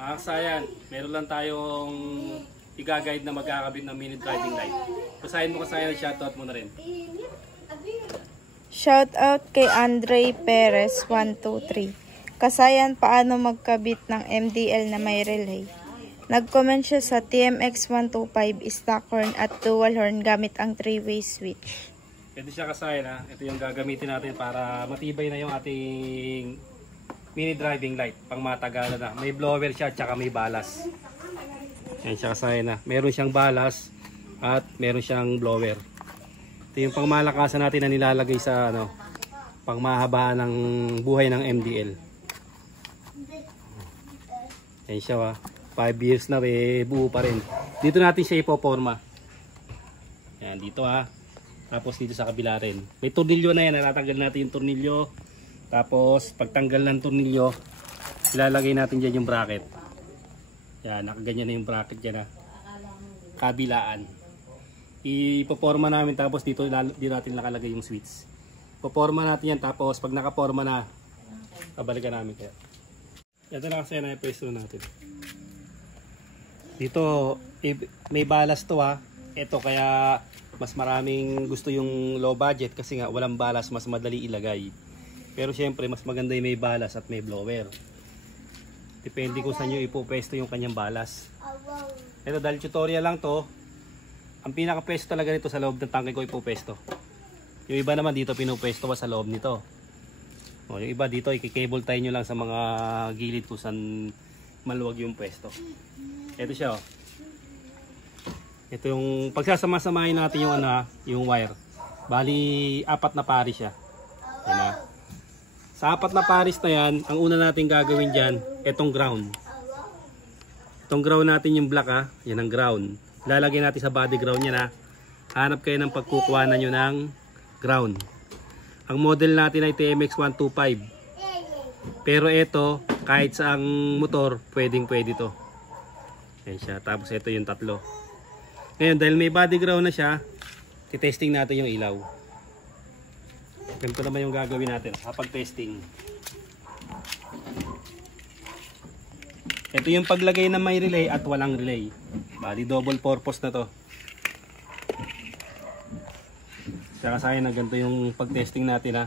Mga kasayan, meron lang tayong i-guide na magkakabit ng mini driving light. Basahin mo kasayan, shoutout mo na rin. Shoutout kay Andre Perez 123. Kasayan, paano magkabit ng MDL na may relay? Nag-comment siya sa TMX 125 stock horn at dual horn gamit ang 3-way switch. Ito siya kasayan ha. Ito yung gagamitin natin para matibay na yung ating mini driving light. Pang matagalan na. May blower siya at saka may balas. Yan siya kasayan ha. Meron siyang balas at meron siyang blower. Ito yung pang malakasan natin na nilalagay sa pang mahaba ng buhay ng MDL. Yan siya ha. 5 years na buo pa rin. Dito natin siya ipoporma. Yan dito ha. Tapos dito sa kabila rin. May tornilyo na yan. Natatanggal natin yung tornilyo. Tapos pagtanggal ng tornilyo, ilalagay natin dyan yung bracket. Yan, nakaganyan na yung bracket dyan ha. Kabilaan. Ipoporma namin tapos dito natin nakalagay yung switch. Ipoporma natin yan tapos pag nakaporma na, kabalikan namin kaya. Ito na kasi na yung pwesto natin. Dito, may balas to ha. Ito kaya mas maraming gusto yung low budget kasi nga walang balas, mas madali ilagay. Pero syempre mas maganda yung may balas at may blower. Depende kung saan nyo ipopwesto yung kanyang balas. Ito dahil tutorial lang to, ang pinaka-pwesto talaga nito sa loob ng tangke ko ipopwesto. Yung iba naman dito pinopwesto pa sa loob nito. O, yung iba dito i-cable tie nyo lang sa mga gilid kung saan maluwag yung pwesto. Ito siya oh. Ito yung pagsasama-samahin natin yung yung wire. Bali 4 na pares siya. Yan na. Sa 4 na pares na yan, ang una natin gagawin diyan, etong ground. Itong ground natin yung black ha, yan ang ground. Lalagay natin sa body ground niya na. Hanap kayo ng pagkukuhanan nyo ng ground. Ang model natin ay TMX 125. Pero ito, kahit sa ang motor, pwede to. Yan siya. Tapos ito yung tatlo. Ngayon, dahil may body ground na siya, titesting natin yung ilaw. Ganito naman yung gagawin natin kapag testing. Ito yung paglagay na may relay at walang relay. Bali, double purpose na to. Saka sa akin na ganito yung pag-testing natin ha.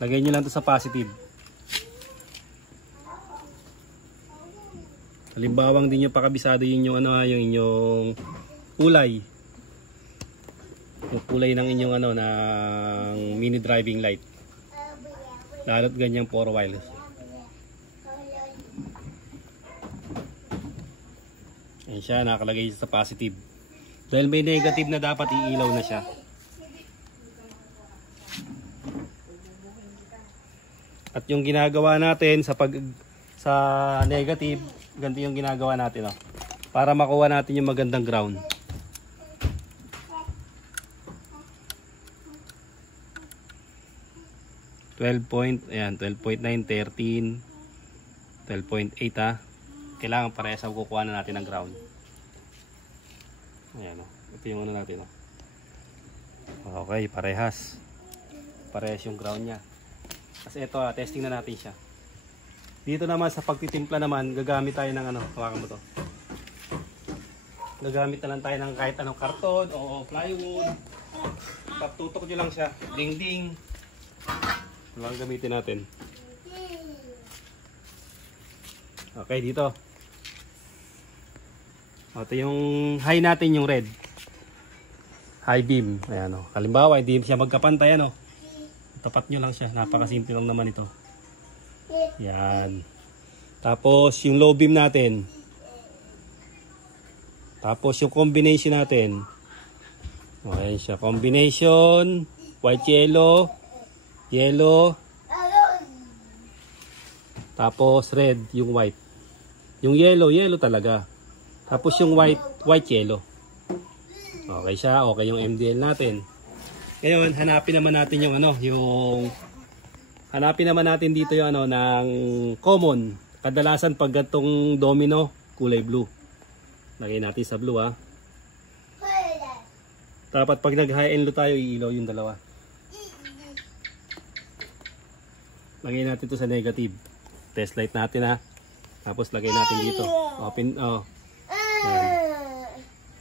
Lagay nyo lang to sa positive. Halimbawa hindi nyo pakabisado yun yung yung inyong kulay. Yung kulay ng inyong ng mini driving light. Lalo't ganyang 4 wires. Ayan siya, nakalagay sa positive. Dahil may negative na dapat iilaw na siya. At yung ginagawa natin sa negative, ganito yung ginagawa natin para makuha natin yung magandang ground. Ayan, 12.9, 13, 12.8 ha. Kailangan parehas ang kukuha na natin ng ground. Ayan ito yung natin Okay, parehas. Parehas yung ground nya. Kasi ito testing na natin siya. Dito naman sa pagtitimpla naman, gagamit tayo ng hawakan mo to. Gagamit na lang tayo ng kahit anong karton o plywood. Patutok nyo lang siya. Ding ding. Ito lang gamitin natin. Okay, dito. Ito yung high natin, yung red. High beam. Ayan o. Halimbawa, hindi siya magkapantay Tapat nyo lang siya. Napakasimple lang naman ito. Yan. Tapos yung low beam natin. Tapos yung combination natin. Ayan siya. Combination. White yellow. Yellow. Tapos red yung white. Yung yellow talaga. Tapos yung white yellow. Okay siya. Okay yung MDL natin. Ngayon hanapin naman natin yung hanapin naman natin dito yung ng common. Kadalasan pag gatong domino, kulay blue. Lagay natin sa blue ha. Dapat pag nag-high and low tayo, iilaw yung dalawa. Lagay natin to sa negative. Test light natin ha. Tapos lagay natin dito. Yan.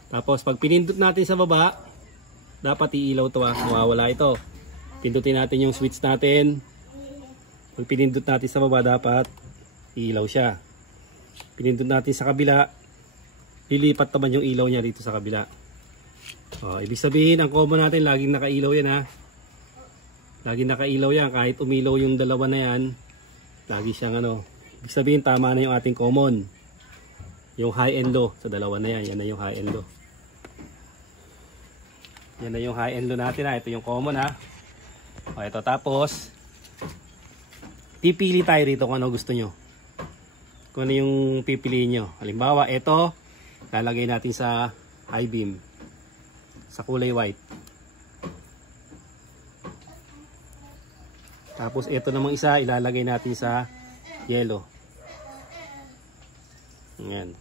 Tapos pag pinindot natin sa baba, dapat iilaw to mawawala ito. Pindutin natin yung switch natin. Pag pinindot natin sa baba, dapat iilaw siya. Pinindot natin sa kabila, lilipat naman yung ilaw niya dito sa kabila. Ibig sabihin, ang common natin, laging nakailaw yan Laging nakailaw yan. Kahit umilaw yung dalawa na yan, lagi siyang ibig sabihin, tama na yung ating common. Yung high and low sa dalawa na yan. Yan na yung high and low. Yan na yung high and low natin Ito yung common ito. Tapos, pipili tayo rito kung ano gusto nyo. Kung ano yung pipiliin nyo. Halimbawa, ito, lalagay natin sa high beam. Sa kulay white. Tapos ito namang isa ilalagay natin sa yellow. Ayan.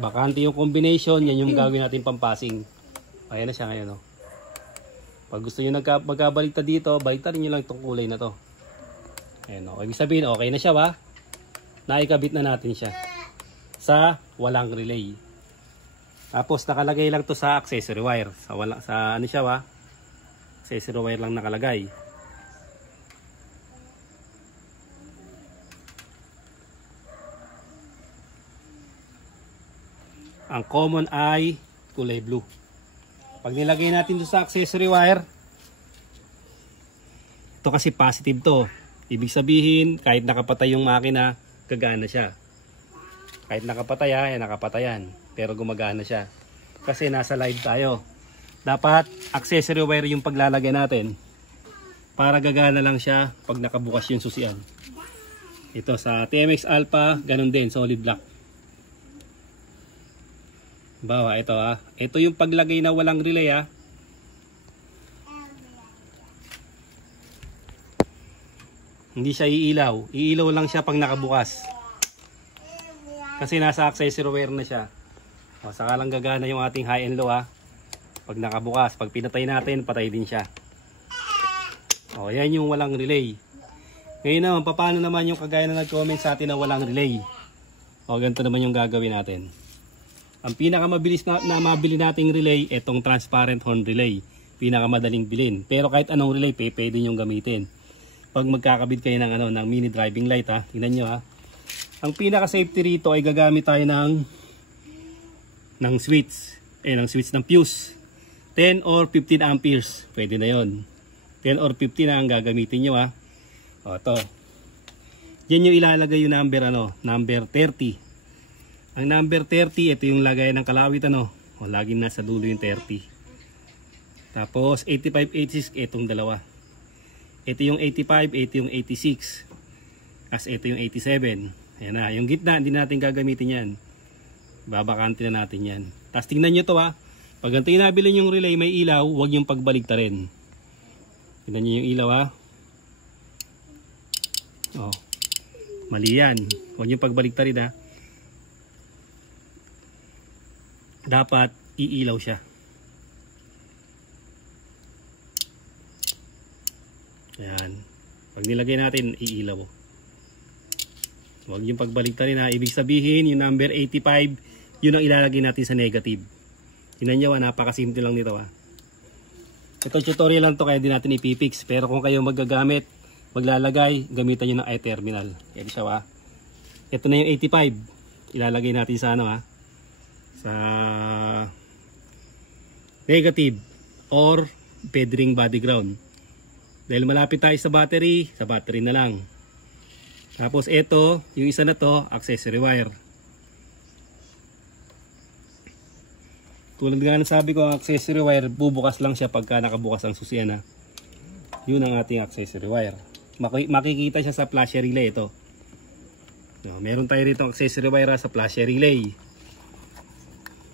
Bakante yung combination, yan yung gagawin natin pampasing. Ayan na siya ngayon Pag gusto nyo magkabaliktad dito, baliktarin nyo lang itong kulay na to. Ayan Ibig sabihin okay na siya Naikabit na natin siya sa walang relay. Tapos nakalagay lang to sa accessory wire. Sa ano siya accessory wire lang nakalagay. Ang common ay kulay blue. Pag nilagay natin to sa accessory wire, ito kasi positive to. Ibig sabihin, kahit nakapatay yung makina, gagana siya. Kahit nakapatay, nakapatayan. Pero gumagana siya. Kasi nasa live tayo. Dapat accessory wire yung paglalagay natin. Para gagana lang siya pag nakabukas yung susian. Ito sa TMX Alpha, ganun din, solid black. Bawa, ito Ito yung paglagay na walang relay Hindi siya iilaw. Iilaw lang siya pag nakabukas. Kasi nasa accessory wire na siya. Saka lang gagana yung ating high and low pag nakabukas. Pag pinatay natin, patay din siya. Yan yung walang relay. Ngayon naman, paano naman yung kagaya na nag-comment sa atin na walang relay? Ganito naman yung gagawin natin. Ang pinakamabilis na mabili nating relay, itong transparent horn relay. Pinakamadaling bilhin. Pero kahit anong relay, pwede yung gamitin. Pag magkakabit kayo ng mini driving light tingnan nyo Ang pinaka safety rito ay gagamit tayo ng switch. Ng switch ng fuse. 10 or 15 amperes. Pwede na yon. 10 or 15 na ang gagamitin nyo ito. Yan yung ilalagay yung number number 30. Ang number 30, ito yung lagay ng kalawit laging nasa dulo yung 30. Tapos 85, 86, itong dalawa. Ito yung 85, ito yung 86. As ito yung 87. Ayan na, yung gitna hindi natin gagamitin yan. Babakante na natin yan. Tapos tingnan nyo to pag ganito yung nabili yung relay may ilaw, huwag yung pagbaligtarin. Tingnan nyo yung ilaw mali yan. Huwag yung pagbaligtarin Dapat iilaw siya. Ayan. Pag nilagay natin, iilaw. Huwag yung pagbaligtarin Ibig sabihin, yung number 85, yun ang ilalagay natin sa negative. Tingnan nyo napakasimple lang nito Ito tutorial lang to kaya di natin ipipix. Pero kung kayo magagamit, maglalagay, gamitan nyo ng i-terminal. Yan siya Ito na yung 85. Ilalagay natin sa sa negative or bedring body ground. Dahil malapit tayo sa battery na lang. Tapos ito, yung isa na to, accessory wire. Tulad nga ng sabi ko, ang accessory wire, bubukas lang siya pagka nakabukas ang susian Yun ang ating accessory wire. Makikita siya sa flasher relay ito. Meron tayo rito accessory wire sa flasher relay.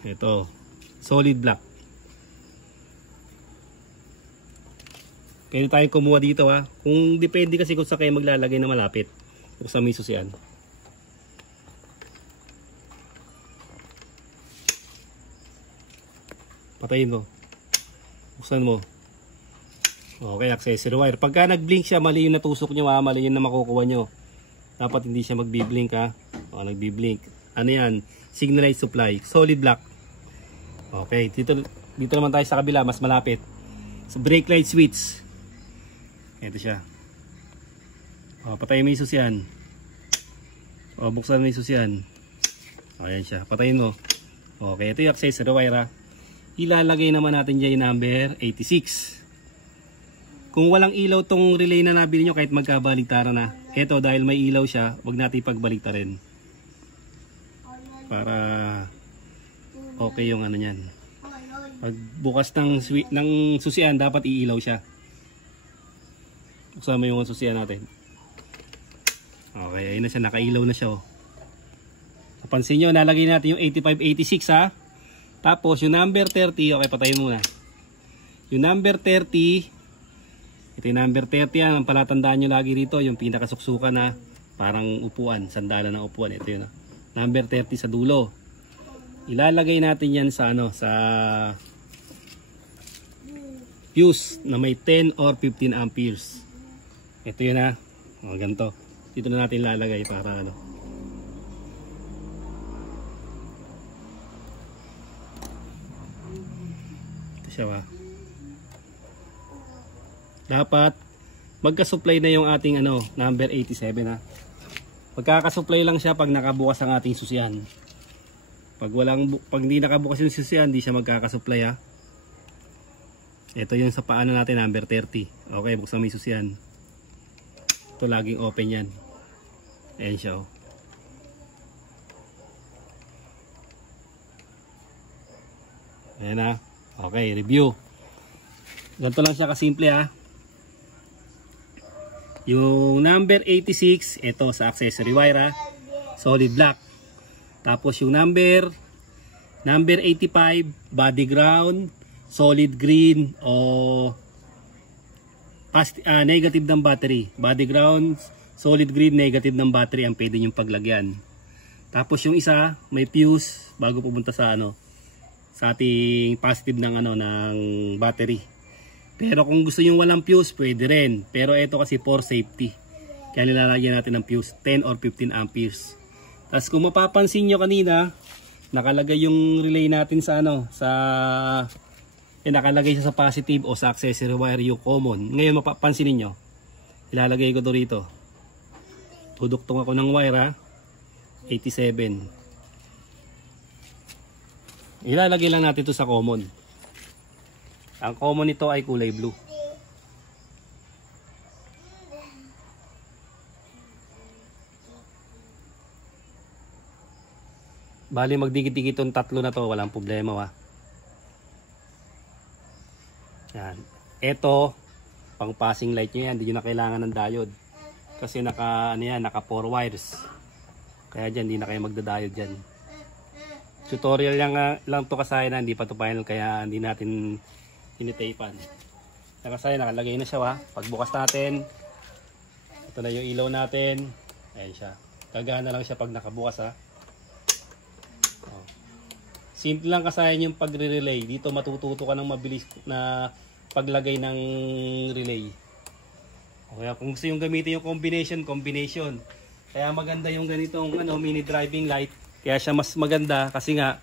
Ito, solid black. Pwede tayo kumuha dito Kung depende kasi kung sa kayo maglalagay na malapit. Kung sa may susian. Patayin mo. Buksan mo. Okay, accessory wire. Pagka nag-blink siya, mali yung natusok nyo ha, mali yung na makukuha nyo. Dapat hindi siya magbi-blink ha. O, nagbi-blink. Ano yan? Signal light supply. Solid black. Okay, dito naman tayo sa kabila, mas malapit. So, brake light switch. Ito siya. O, patayin mo yung susian. O, buksan mo yung susian. O, yan siya. Patayin mo. Okay, ito yung accessory wire ha. Ilalagay naman natin dyan yung number 86. Kung walang ilaw tong relay na nabili nyo, kahit magkabaligtaran na. Ito, dahil may ilaw siya, wag natin pagbaligtarin. Para okay yung ano nyan. Pag bukas ng susian, dapat iilaw siya. Buksan mo yung susian natin. Okay, ayun na siya, nakailaw na siya. Oh. Napansin nyo, nalagay natin yung 8586 ha. Tapos yung number 30, okay, patayin muna. Yung number 30, ito yung number 30 yan, ang palatandaan nyo lagi rito, yung pinakasuksukan na parang upuan, sandalan ng upuan. Ito yun, number 30 sa dulo. Ilalagay natin yan sa ano, sa fuse na may 10 or 15 amperes. Ito yun ha, o, ganito. Dito na natin lalagay para ano. Ito siya ha. Dapat magka-supply na yung ating ano, number 87 ha. Magkaka-supply lang siya pag nakabukas ang ating susian. Pag hindi nakabukas yung susian, hindi siya magkaka-supply ha. Ito yung sa paano natin, number 30. Okay, buksan mo yung susian. Ito laging open yan. Ayan siya oh. Ayan ha. Okay, review. Ganito lang siya kasimple ha. Yung number 86, ito sa accessory wire ha. Solid black. Tapos yung number 85, body ground, solid green o negative ng battery. Body ground, solid green, negative ng battery ang pwede nyong paglagyan. Tapos yung isa, may fuse bago pumunta sa ano, sa ating positive ng ano ng battery. Pero kung gusto nyo walang fuse, pwede rin. Pero ito kasi for safety. Kaya nilalagyan natin ng fuse, 10 or 15 amperes. Tapos kung mapapansin nyo kanina, nakalagay yung relay natin sa ano, nakalagay siya sa positive o sa accessory wire yung common. Ngayon mapapansin niyo, ilalagay ko to rito. Tuduktong ako ng wire ha, 87. Ilalagay lang natin to sa common. Ang common nito ay kulay blue. Bali magdikit-dikit itong tatlo na to, walang problema ha. Yan. Ito, pang passing light nyo yan, hindi nyo na kailangan ng diode. Kasi naka 4 wires. Kaya dyan, hindi na kayo magda-diode dyan. Tutorial lang to kasaya na, hindi pa to final, kaya hindi natin tinitaypan. Nakasaya, nakalagay na siya ha. Pagbukas natin, ito na yung ilaw natin. Ayan siya. Gagana lang siya pag nakabukas ha. Simple lang kasayan yung pagre-relay. Dito matututo ka ng mabilis na paglagay ng relay. Kaya kung gusto yung gamitin yung combination. Kaya maganda yung ganitong mini driving light. Kaya siya mas maganda kasi nga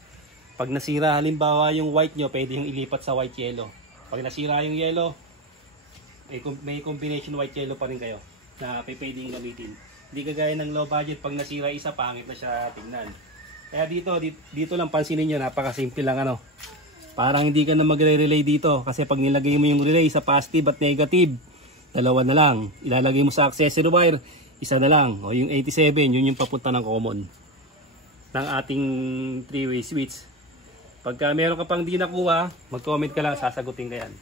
pag nasira halimbawa yung white nyo, pwede yung ilipat sa white yellow. Pag nasira yung yellow, may combination white yellow pa rin kayo na pwede yung gamitin. Hindi kagaya ng low budget, pag nasira isa, pangit na siya tingnan. Kaya dito lang pansinin nyo, napakasimple lang ano. Parang hindi ka na magre-relay dito kasi pag nilagay mo yung relay sa positive at negative, dalawa na lang. Ilalagay mo sa accessory wire, isa na lang. O yung 87, yun yung papunta ng common ng ating 3-way switch. Pagka meron ka pang di nakuha, mag-comment ka lang, sasagutin ka yan.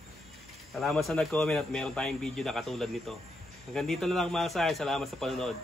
Salamat sa nag-comment at meron tayong video na katulad nito. Hanggang dito na lang mga kasaya. Salamat sa panonood.